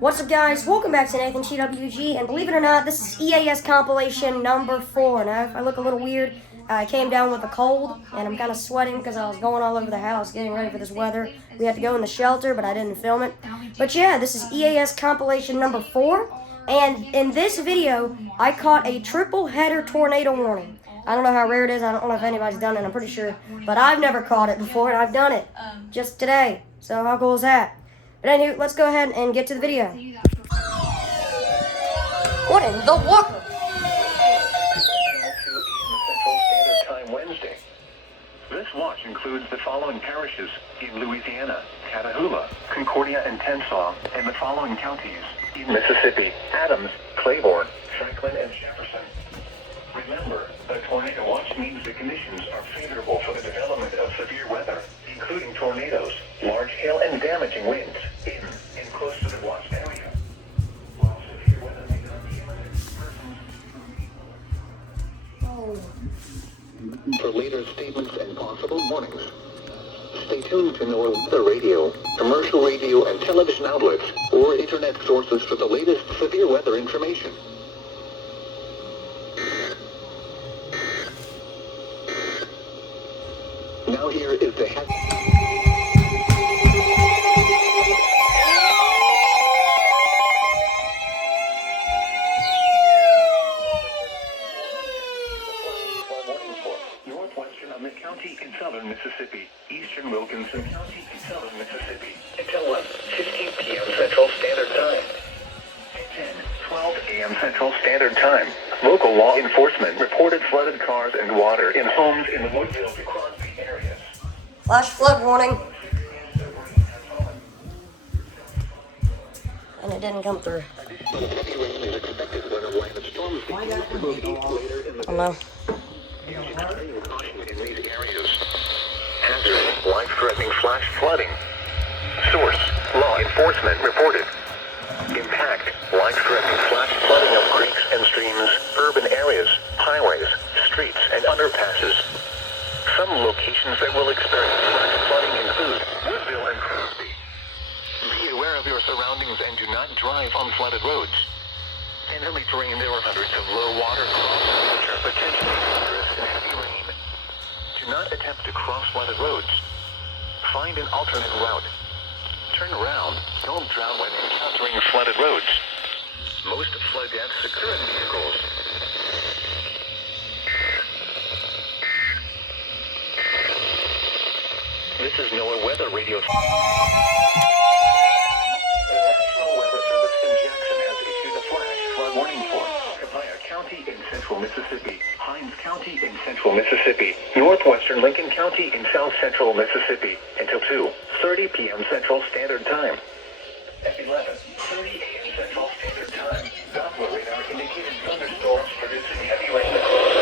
What's up, guys? Welcome back to Nathan TWG, and believe it or not, this is EAS compilation number 4. Now, if I look a little weird, I came down with a cold, and I'm kind of sweating because I was going all over the house getting ready for this weather. We had to go in the shelter, but I didn't film it. But yeah, this is EAS compilation number 4, and in this video, I caught a triple header tornado warning. I don't know how rare it is. I don't know if anybody's done it, I'm pretty sure. But I've never caught it before, and I've done it just today. So how cool is that? But anyway, let's go ahead and get to the video. What in the world? Central Standard Time Wednesday. This watch includes the following parishes in Louisiana: Catahoula, Concordia, and Tensas, and the following counties in Mississippi: Adams, Claiborne, Franklin, and Jefferson. Remember, a tornado watch means the conditions are favorable for the development of severe weather, including tornadoes, large hail, and damaging winds in and close to the watch area. While severe weather may not be limited, persons for later statements and possible warnings. Stay tuned to NOAA Weather Radio, commercial radio and television outlets, or internet sources for the latest severe weather information. Now here is the head. Northwestern on the county in southern Mississippi, eastern Wilkinson County in southern Mississippi, until 11:15 p.m. Central Standard Time. At 10:12 a.m. Central Standard Time, local law enforcement reported flooded cars and water in homes in the Woodville to Crosby areas. Flash flood warning. And it didn't come through. Heavy rain is expected when a line of storms begins to move east later in the Oh no. Extreme caution in these areas. Hazard: life-threatening flash flooding. Source: law enforcement reported. Impact: life-threatening flash flooding of creeks and streams, urban areas, highways, streets, and underpasses. Some locations that will experience flash flooding include Woodville and Crosby. Be aware of your surroundings and do not drive on flooded roads. In hilly terrain, there are hundreds of low water crossings which are potentially dangerous in heavy rain. Do not attempt to cross flooded roads. Find an alternate route. Turn around. Don't drown when encountering flooded roads. Most flood deaths occur in vehicles. This is NOAA Weather Radio. The National Weather Service in Jackson has issued a flash flood warning for Capaya County in central Mississippi, Hinds County in central Mississippi, northwestern Lincoln County in south central Mississippi, until 2:30 p.m. Central Standard Time. At 11:30 a.m. Central Standard Time, Doppler radar indicated thunderstorms producing heavy rain across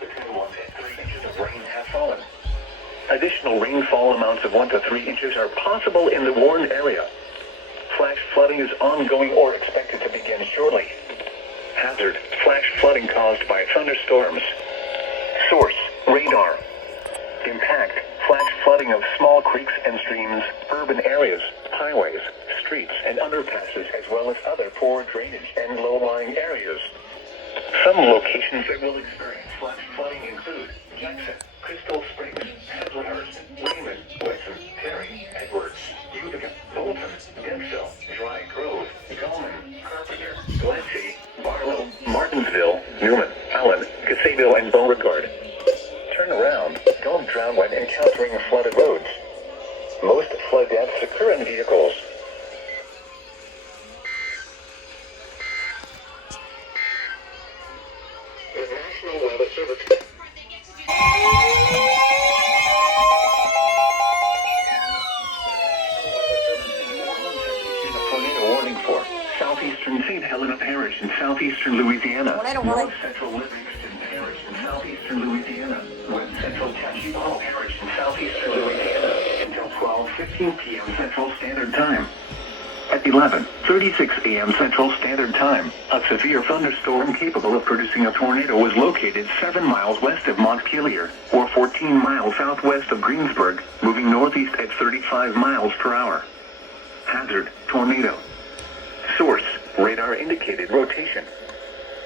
the between 1 and 3 inches of rain have fallen. Additional rainfall amounts of 1 to 3 inches are possible in the warned area. Flash flooding is ongoing or expected to begin shortly. Hazard: flash flooding caused by thunderstorms. Source: radar. Impact: flash flooding of small creeks and streams, urban areas, highways, streets, and underpasses, as well as other poor drainage and low-lying areas. Some locations that will experience flash flooding include Jackson, Crystal Springs, Hazlehurst, Raymond, Wesson, Perry, Edwards, Utica, Bolton, Dempsell, Dry Grove, Gulman, Carpenter, Glen City, Barlow, Martinsville, Newman, Allen, Caseyville, and Beauregard. Turn around. Don't drown when encountering flooded roads. Most flood deaths occur in vehicles. The National Weather Service. Southeastern St. Helena Parish in southeastern Louisiana, North Central Livingston Parish in southeastern Louisiana, West Central Cachipole Parish in southeastern Louisiana, until 12:15 p.m. Central Standard Time. At 11:36 a.m. Central Standard Time, a severe thunderstorm capable of producing a tornado was located 7 miles west of Montpelier, or 14 miles southwest of Greensburg, moving northeast at 35 miles per hour. Hazard, tornado. Source, radar indicated rotation.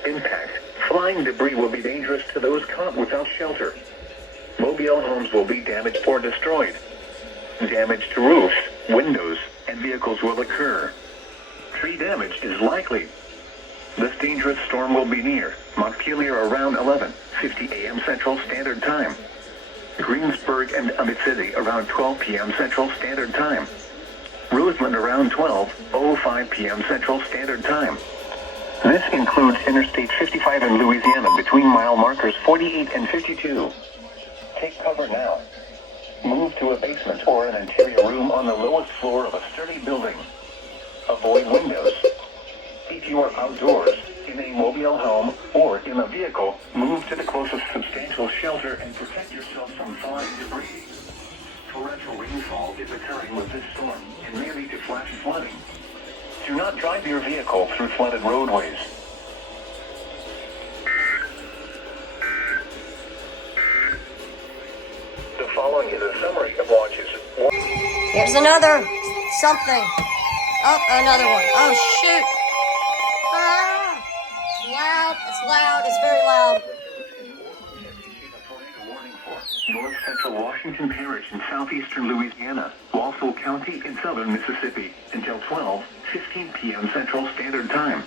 Impact, flying debris will be dangerous to those caught without shelter. Mobile homes will be damaged or destroyed. Damage to roofs, windows, and vehicles will occur. Tree damage is likely. This dangerous storm will be near Montpelier around 11:50 a.m. Central Standard Time. Greensburg and Summit City around 12 p.m. Central Standard Time. Roseland around 12:05 p.m. Central Standard Time. This includes Interstate 55 in Louisiana between mile markers 48 and 52. Take cover now. Move to a basement or an interior room on the lowest floor of a sturdy building. Avoid windows. If you are outdoors, in a mobile home, or in a vehicle, move to the closest substantial shelter and protect yourself from falling debris. Torrential rainfall is occurring with this storm and may lead to flash flooding. Do not drive your vehicle through flooded roadways. The following is a summary of watches. Here's another something. Oh, another one. Oh, shoot. Ah, it's loud. It's loud. It's very loud. North Central Washington Parish in southeastern Louisiana, Walsall County in southern Mississippi, until 12:15 p.m. Central Standard Time.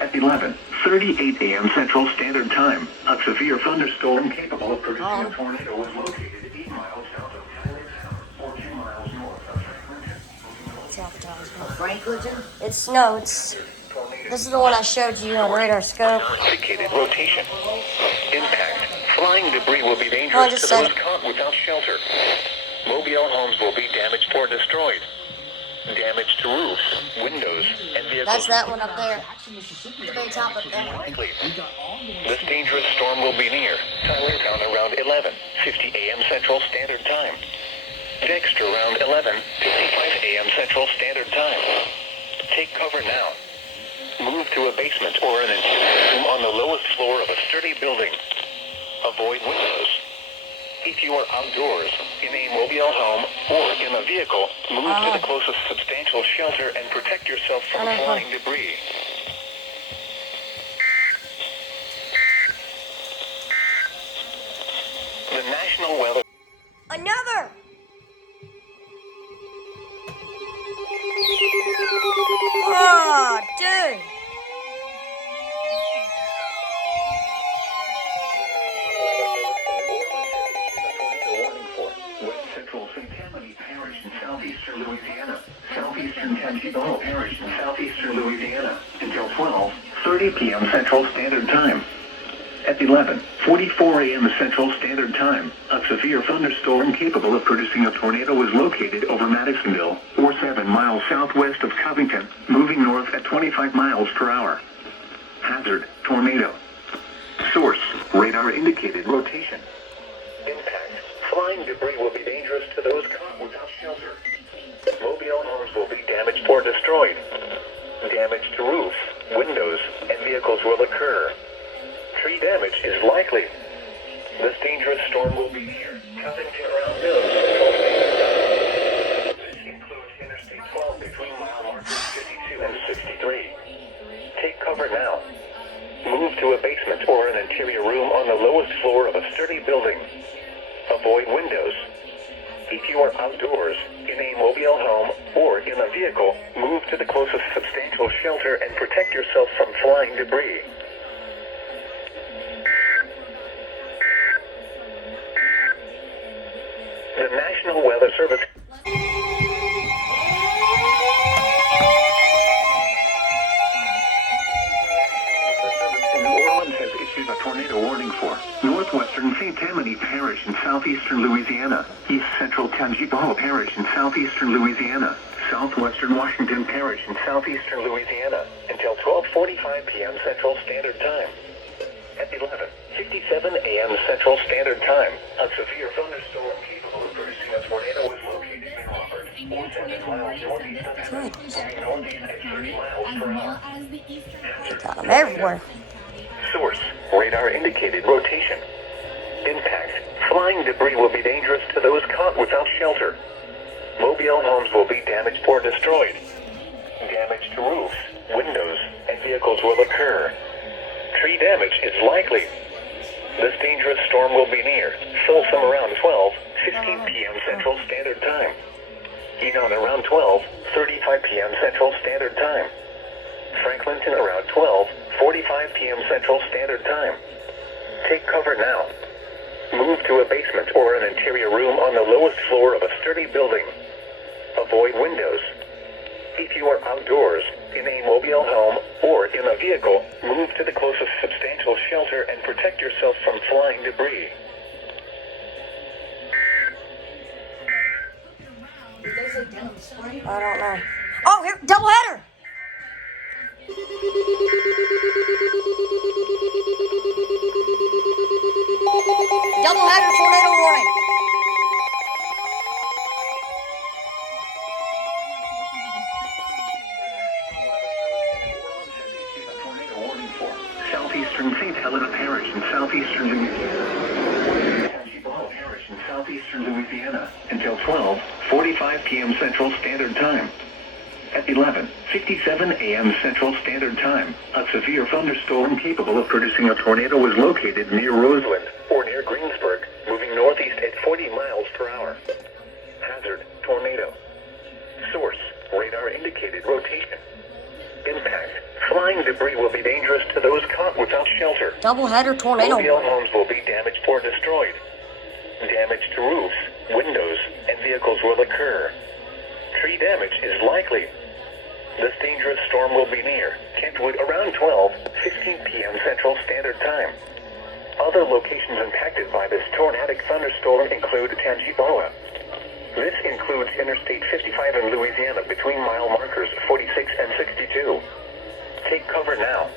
At 11:38 a.m. Central Standard Time, a severe thunderstorm capable of producing a tornado was located 8 miles south of Compilation, or 2 miles north of Franklinton? This is the one I showed you on radar scope. Indicated rotation. Impact. Flying debris will be dangerous to those caught without shelter. Mobile homes will be damaged or destroyed. Damage to roofs, windows, and vehicles. That's that one up there. The big top up there. Likely. This dangerous storm will be near Tylertown around 11:50 a.m. Central Standard Time. Dexter around 11:55 a.m. Central Standard Time. Take cover now. Move to a basement or an interior room on the lowest floor of a sturdy building. Avoid windows. If you are outdoors, in a mobile home, or in a vehicle, move to the closest substantial shelter and protect yourself from flying debris. The National Weather... Another! Oh, dude! Southeastern Louisiana, southeastern Tangipahoa Parish in southeastern Louisiana, until 12:30 p.m. Central Standard Time. At 11:44 a.m. Central Standard Time, a severe thunderstorm capable of producing a tornado was located over Madisonville, or 7 miles southwest of Covington, moving north at 25 miles per hour. Hazard, tornado. Source, radar indicated rotation. Impact, flying debris will be dangerous to those caught without shelter. Mobile homes will be damaged or destroyed. Damage to roofs, windows, and vehicles will occur. Tree damage is likely. This dangerous storm will be near Covington around noon. This includes Interstate 12 between mile markers 52 and 63. Take cover now. Move to a basement or an interior room on the lowest floor of a sturdy building. Avoid windows. If you are outdoors, in a mobile home, or in a vehicle, move to the closest substantial shelter and protect yourself from flying debris. The National Weather Service. New Orleans has issued a tornado warning for northwestern St. Tammany Parish in southeastern Louisiana, east central Tangipahoa Parish in southeastern Louisiana, southwestern Washington Parish in southeastern Louisiana, until 12:45 p.m. Central Standard Time. At 11:57 a.m. Central Standard Time, a severe thunderstorm capable of producing a tornado was located in Wofford, 7 miles northeast of Atlanta, moving northeast at 30 miles per hour. Got them everywhere. Source, radar indicated rotation. Impact, flying debris will be dangerous to those caught without shelter. Mobile homes will be damaged or destroyed. Damage to roofs, windows, and vehicles will occur. Tree damage is likely. This dangerous storm will be near Folsom around 12:15 p.m. Central Standard Time. Enon around 12:35 p.m. Central Standard Time. Franklinton around 12:45 p.m. Central Standard Time. Take cover now. Move to a basement or an interior room on the lowest floor of a sturdy building. Avoid windows. If you are outdoors, in a mobile home, or in a vehicle, move to the closest substantial shelter and protect yourself from flying debris. I don't know. Oh, here, doubleheader! Doubleheader, tornado warning. Southeastern St. Helena Parish in southeastern Louisiana. Parish in southeastern Louisiana until 12:45 p.m. Central Standard Time. At 11:57 a.m. Central Standard Time, a severe thunderstorm capable of producing a tornado was located near Roseland or near Greensburg, moving northeast at 40 miles per hour. Hazard: tornado. Source: radar indicated rotation. Impact: flying debris will be dangerous to those caught without shelter. Doubleheader, tornado Mobile warning. homes will be damaged or destroyed. Damage to roofs, windows, and vehicles will occur. Tree damage is likely. This dangerous storm will be near Kentwood around 12:15 p.m. Central Standard Time. Other locations impacted by this tornadic thunderstorm include Tangipahoa. This includes Interstate 55 in Louisiana between mile markers 46 and 62. Take cover now.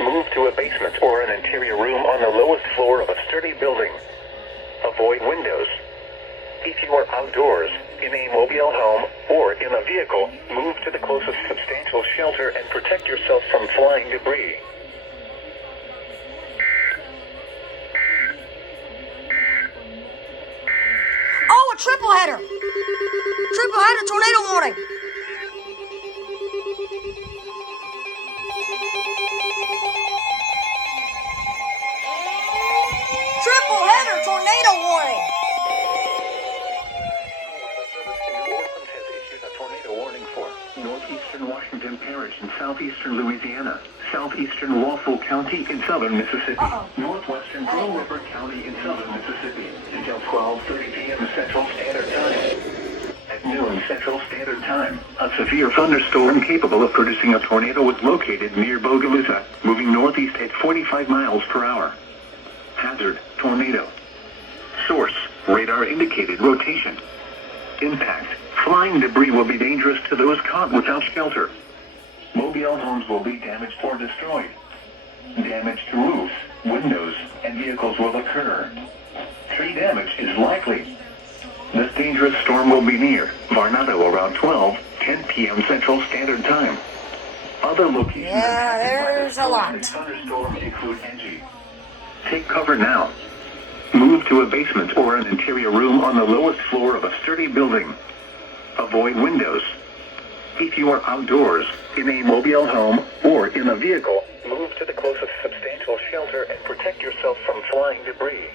Move to a basement or an interior room on the lowest floor of a sturdy building. Avoid windows. If you are outdoors, in a mobile home, or in a vehicle, move to the closest substantial shelter and protect yourself from flying debris. Oh, a triple header! Triple header, tornado warning. Triple header, tornado warning. New Orleans has issued a tornado warning for northeastern Washington Parish in southeastern Louisiana, southeastern Walpole County in southern Mississippi, northwestern Pearl River County in southern Mississippi until 12:30 p.m. Central Standard Time. At noon Central Standard Time, a severe thunderstorm capable of producing a tornado was located near Bogalusa, moving northeast at 45 miles per hour. Hazard: tornado. Source: radar indicated rotation. Impact: flying debris will be dangerous to those caught without shelter. Mobile homes will be damaged or destroyed. Damage to roofs, windows, and vehicles will occur. Tree damage is likely. This dangerous storm will be near Varnado around 12:10 p.m. Central Standard Time. Other locations There's a lot. thunderstorm include Angie. Take cover now. Move to a basement or an interior room on the lowest floor of a sturdy building. Avoid windows. If you are outdoors, in a mobile home, or in a vehicle, move to the closest substantial shelter and protect yourself from flying debris.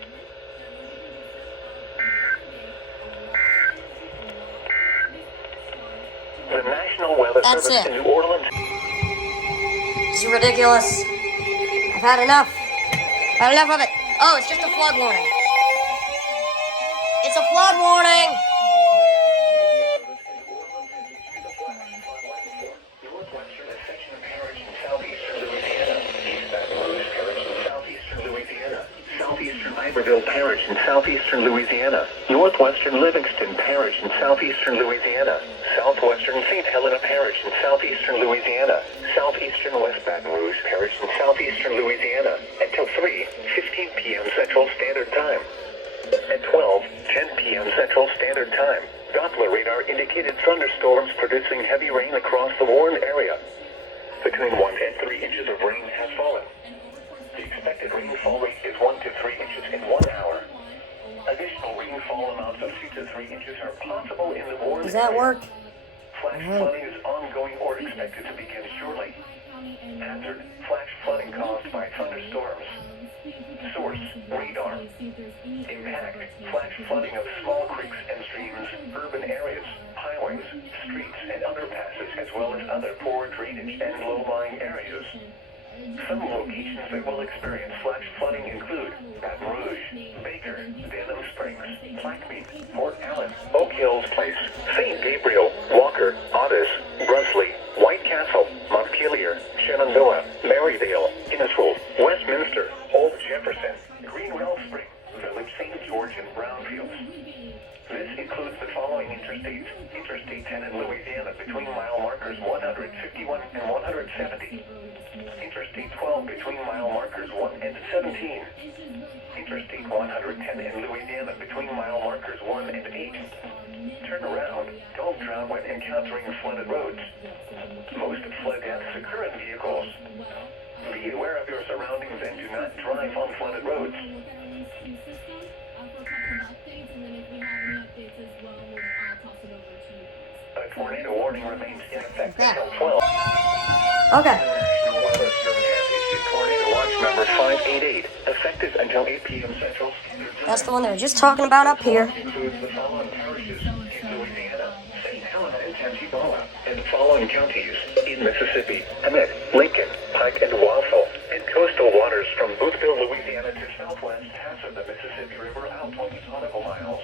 The National Weather That's Service it. in New Orleans. This is ridiculous. I've had enough. Had enough of it. Oh, it's just a flood warning. It's a flood warning. Northwestern section of Parish in southeastern Louisiana, East Baton Rouge Parish in southeastern Louisiana, southeastern Iberville Parish in southeastern Louisiana, northwestern Livingston Parish in southeastern Louisiana, southwestern St. Helena Parish in southeastern Louisiana, southeastern West Baton Rouge Parish in southeastern Louisiana, until 3:15 p.m. Central Standard Time. At 12:10 p.m. Central Standard Time, Doppler radar indicated thunderstorms producing heavy rain across the warned area. Between 1 and 3 inches of rain has fallen. The expected rainfall rate is 1 to 3 inches in 1 hour. Additional rainfall amounts of 2 to 3 inches are possible in the warned Does that area. work? Flash flooding is ongoing or expected to begin shortly. Hazard, flash flooding caused by thunderstorms. Source, radar. Impact, flash flooding of small creeks and streams, urban areas, highways, streets, and underpasses, as well as other poor drainage and low-lying areas. Some locations that will experience flash flooding include Baton Rouge, Baker, Denham Springs, Plaquemine, Fort Allen, Oak Hills Place, St. Gabriel, Walker, Otis, Brusley, White Castle, Montpelier, Shenandoah, Marydale, Innisful, Westminster, Old Jefferson, Greenwell Spring, Village St. George, and Brownfields. This includes the following interstates: Interstate 10 in Louisiana between mile markers 151 and 170. Interstate 12 between mile markers 1 and 17. Interstate 110 in Louisiana between mile markers 1 and 8. Turn around. Don't drown when encountering flooded roads. Most flood deaths occur in vehicles. Be aware of your surroundings and do not drive on flooded roads. A tornado warning remains in effect until 12. Okay. National Weather Service has issued Tornado Watch number 588, effective until 8 p.m. Central Standard Time. That's the one they were just talking about up here. Includes the following parishes in Louisiana: St. Helena and Tangibola, and the following counties in Mississippi: Hemet, Lincoln, Pike, and Wausau, and coastal waters from Boothville, Louisiana to southwest pass of the Mississippi River out 20 nautical miles.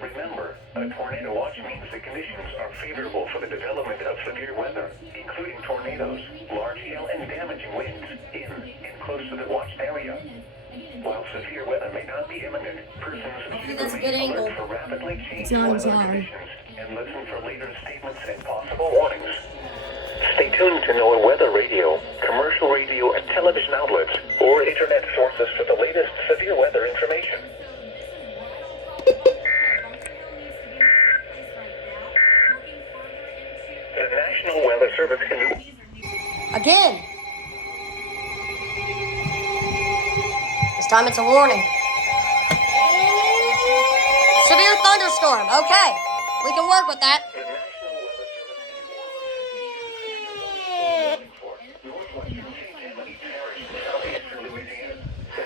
Remember, a tornado watch means the conditions are favorable for the development of severe weather, including tornadoes, large hail, and damaging winds in and close to the watched area. While severe weather may not be imminent, persons should that's a good remain angle. alert for rapidly It's changing on weather time. conditions and listen for later statements and possible warnings. Stay tuned to NOAA Weather Radio, commercial radio and television outlets, or internet sources for the latest severe weather information. The National Weather Service can... Again. This time it's a warning. Severe thunderstorm. Okay. We can work with that.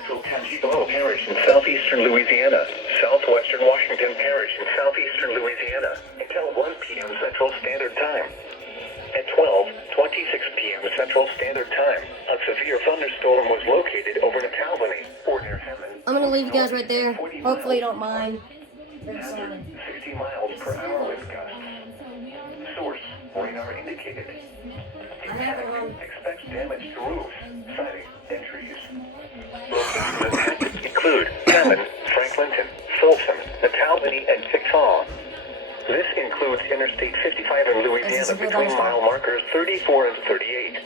The National Weather Service in southeastern Louisiana, southwestern Washington Parish in southeastern Louisiana, until 1 p.m. Central Standard Time. At 12:26 p.m. Central Standard Time, a severe thunderstorm was located over the Albany or near Hammond. I'm going to leave you guys right there. Hopefully you don't mind. Hazard, 60 miles per hour wind gusts. Source, radar indicated. Impact, expects damage to roofs, siding, and trees. Locations impacted include Hammond, Franklinton, Folsom, Albany, and Tickfaw. This includes Interstate 55 in Louisiana between mile markers 34 and 38.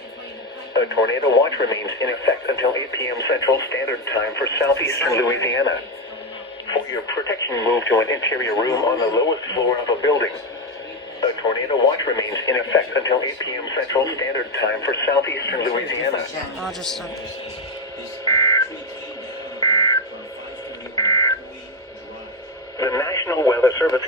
A tornado watch remains in effect until 8 p.m. Central Standard Time for southeastern Louisiana. For your protection, move to an interior room on the lowest floor of a building. A tornado watch remains in effect until 8 p.m. Central Standard Time for southeastern Louisiana. I'll just... The National Weather Service...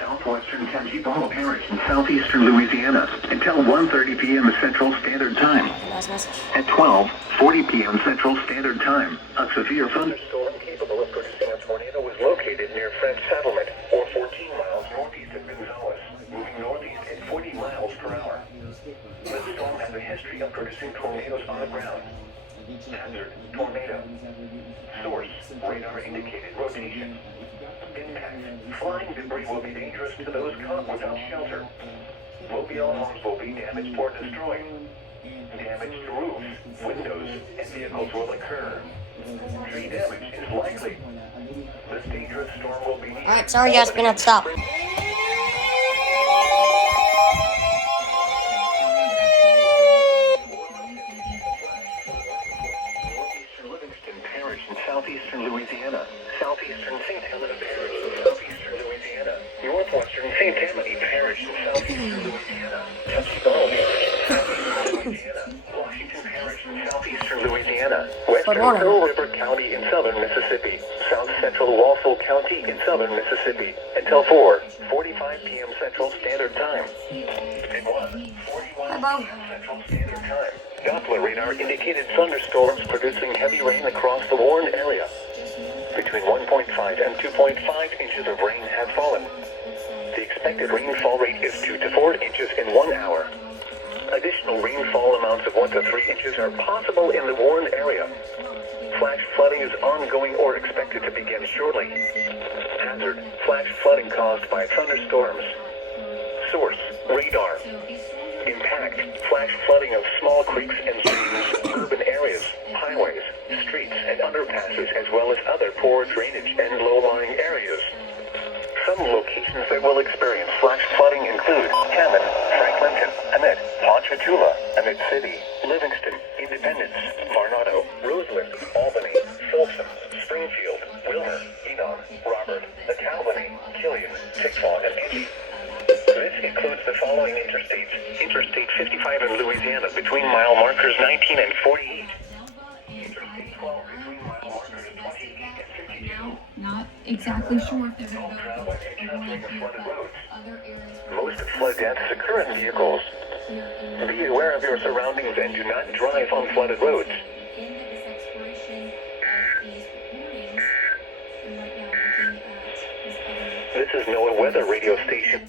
Southwestern Tangibola Parish in southeastern Louisiana until 1:30 p.m. Central Standard Time. Last message. At 12:40 p.m. Central Standard Time, a severe thunderstorm capable of producing a tornado was located near French Settlement, or 14 miles northeast of Gonzales, moving northeast at 40 miles per hour. The storm has a history of producing tornadoes on the ground. Hazard, tornado. Source, radar indicated rotation. Impact, flying debris will be dangerous to those caught without shelter. Mobile homes will be damaged or destroyed. Damage to roofs, windows, and vehicles will occur. Tree damage is likely. This dangerous storm will be... Alright, sorry guys, we're gonna have to stop. Northeastern Livingston Parish in southeastern Louisiana, southeastern St. Helena Parish in southeastern Louisiana. Western morning. Pearl River County in southern Mississippi, south central Walsall County in southern Mississippi, until 4:45 p.m. Central Standard Time. It was 41 Hi, Bo. Central Standard Time. Doppler radar indicated thunderstorms producing heavy rain across the Warren area. Between 1.5 and 2.5 inches of rain have fallen. The expected rainfall rate is 2 to 4 inches in 1 hour. Additional rainfall amounts of 1 to 3 inches are possible in the Warren area. Flash flooding is ongoing or expected to begin shortly. Hazard: flash flooding caused by thunderstorms. Source: radar. Impact: flash flooding of small creeks and streams, urban areas, highways, streets, and underpasses, as well as other poor drainage and low-lying areas. Some locations that will experience flash flooding include Hammond, Franklinton, Emmett, Ponchatoula, Emmett City, Livingston, Independence, Varnado, Roseland, Albany, Folsom, Springfield, Wilmer, Enon, Robert, McAlvany, Killian, Tickfaw, and Kitty. This includes the following interstates: Interstate 55 in Louisiana between mile markers 19 and 48. Interstate 12 between mile markers 28 and 52. Not exactly sure if they're Don't going to travel go when encountering the flooded roads. other areas. Most flood deaths occur in vehicles. Be aware of your surroundings and do not drive on flooded roads. This is NOAA Weather Radio Station.